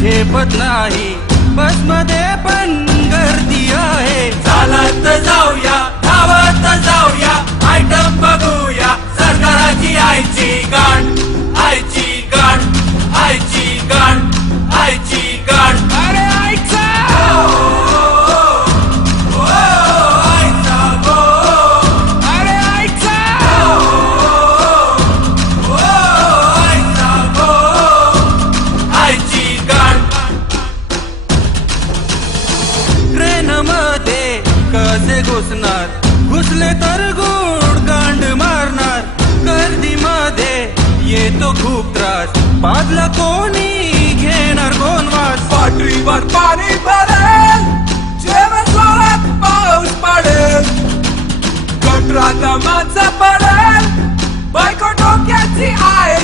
झेपत नाही, बस मध्ये पण गर्दी आहे. चालत जाऊया, धावत जाऊया, आयटम बघूया, सरकाराची आईची गाठ, आईची गाठ, आईची गाठ, आईची गाठ. अरे आईचा अरे आईचा आईची गाठ. ट्रेन मध्ये कसे घुसणार, घुसले तर गुड गांड मारणार. गर्दीमध्ये येतो खूप त्रास, बाजला कोणी घेणार कोण वास. पाठीवर पाणी भरेल, जेव्हा जोरात पाऊस पडेल, गटरात माणसं पडेल, बायको डोक्याची आहे